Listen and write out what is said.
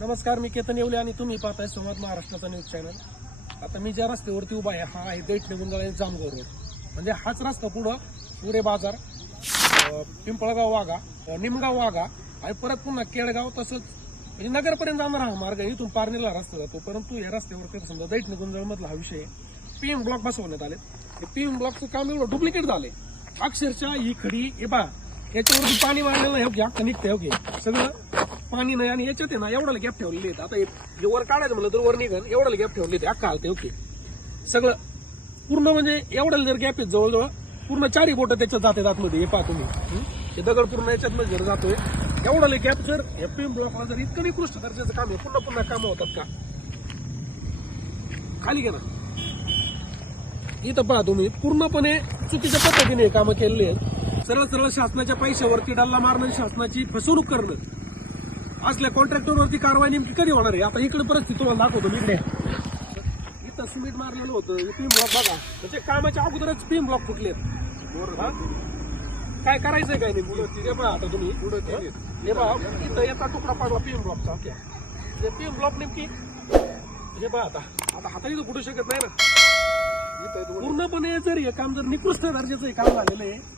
नमस्कार, मी केतन येवले आणि तुम्ही पाहताय संवाद महाराष्ट्राचा न्यूज चॅनल. आता मी ज्या रस्त्यावरती उभा आहे हा आहे दैठणे गुंजाळे जामगाव रोड. म्हणजे हाच रस्ता पुढे बाजार, पिंपळगाव वाघा, निमगाव वाघा आणि परत पुन्हा केळगाव, तसंच म्हणजे नगरपर्यंत जाणारा हा मार्ग आहे. इथून पारनेरला रस्ता जातो. परंतु या रस्त्यावर समजा दैठणे गुंजाळ मधला हा विषय पीएम ब्लॉक बसवण्यात आले. पीएम ब्लॉकचं काम एवढं डुप्लिकेट झालंय. अक्षरशः ही खडी हे बा याच्यावरती पाणी मारलेलं नाही, घ्या निघते ओके सगळं पाणी नाही. आणि याच्यात आहे ना एवढ्याला गॅप ठेवलेले आहेत. आता हे वर काढायचं म्हणलं तर वर निघन एवढ्याला गॅप ठेवले ते अख्खा हालते ओके सगळं पूर्ण. म्हणजे एवढ्याला जर गॅप आहे जवळजवळ पूर्ण 4 बोट त्याच्यात जाते आतमध्ये. हे पाहा तुम्ही, हे दगड पूर्ण याच्यात मध्ये जर जातोय एवढ्याला गॅप. जर या पीएम ब्लॉकला जर इतकं निकृष्ट दर्जाचं काम आहे, पुन्हा पुन्हा कामं होतात का? खाली घ्या ना. इथं पहा तुम्ही पूर्णपणे चुकीच्या पद्धतीने कामं केलेली आहेत. सरळ शासनाच्या पैशावरती डल्ला मारणं, शासनाची फसवणूक करणं असल्या कॉन्ट्रॅक्टरवरती कारवाई नेमकी कधी होणार आहे? आता इकडे परिस्थिती तुम्हाला दाखवतो. इकडे इथं सिमेंट मारलेलं होतं, पीएम ब्लॉक बघा. म्हणजे कामाच्या अगोदरच पीएम ब्लॉक फुटलेत. काय करायचंय काय नेमकी ते पहा. आता तुम्ही हे पहा, इथं याचा तुकडा पडला पीएम ब्लॉकचा ओके. पीएम ब्लॉक नेमकी हे पहा. आता हाताने तर फुटू शकत नाही ना. पूर्णपणे जर हे काम जर निकृष्ट दर्जाचं काम झालेलं आहे